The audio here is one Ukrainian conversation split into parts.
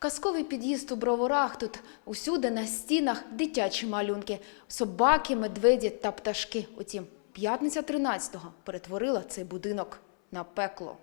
Казковий під'їзд у броварах. Тут усюди на стінах дитячі малюнки, собаки, медведі та пташки. Утім, п'ятниця 13-го перетворила цей будинок на пекло.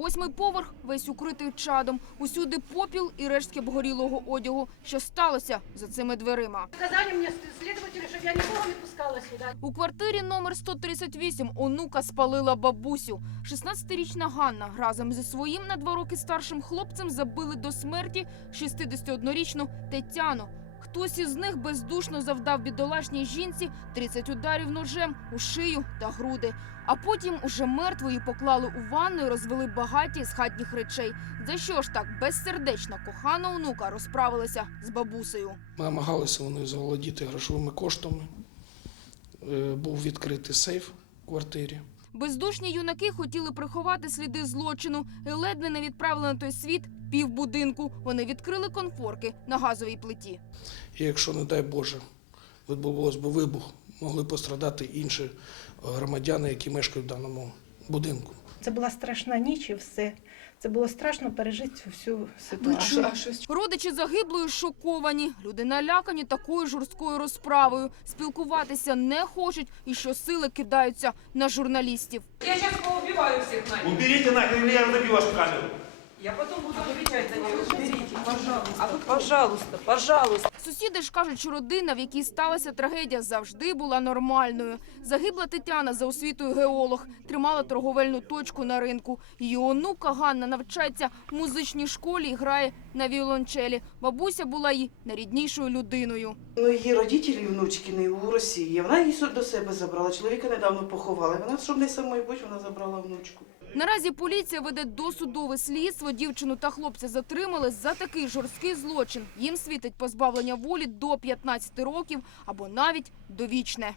Восьмий поверх весь укритий чадом. Усюди попіл і рештки обгорілого одягу. Що сталося за цими дверима? Сказали мне следователи, чтобы я никого не пускала сюда. У квартирі номер 138 онука спалила бабусю. 16-річна Ганна разом зі своїм на два роки старшим хлопцем забили до смерті 61-річну Тетяну. Хтось із них бездушно завдав бідолашній жінці 30 ударів ножем у шию та груди. А потім уже мертвої поклали у ванну і розвели багаті з хатніх речей. За що ж так безсердечно кохана онука розправилася з бабусею? Намагалися вони заволодіти грошовими коштами. Е, Був відкритий сейф в квартирі. Бездушні юнаки хотіли приховати сліди злочину і ледве не відправили на той світ півбудинку. Вони відкрили конфорки на газовій плиті. І якщо, не дай Боже, відбувався б вибух, могли пострадати інші громадяни, які мешкають в даному будинку. Це була страшна ніч і все. Це було страшно пережити цю всю ситуацію. Родичі загиблої шоковані. Люди налякані такою жорсткою розправою. Спілкуватися не хочуть і щосили кидаються на журналістів. Я зараз поубиваю всіх нахер. Уберите нахрен, или я разобью вашу камеру. Я потом буду за нее. Уберите, пожалуйста. Пожалуйста, пожалуйста. Сусіди ж кажуть, що родина, в якій сталася трагедія, завжди була нормальною. Загибла Тетяна за освітою геолог, тримала торговельну точку на ринку. Її онука Ганна навчається в музичній школі і грає на віолончелі. Бабуся була їй найріднішою людиною. Ну, її родителі внучкини у Росії. Вона її до себе забрала. Чоловіка недавно поховала. Вона, щоб не самої бути, вона забрала внучку. Наразі поліція веде досудове слідство. Дівчину та хлопця затримали за такий жорсткий злочин. Їм світить позбавлення волі до 15 років або навіть довічне.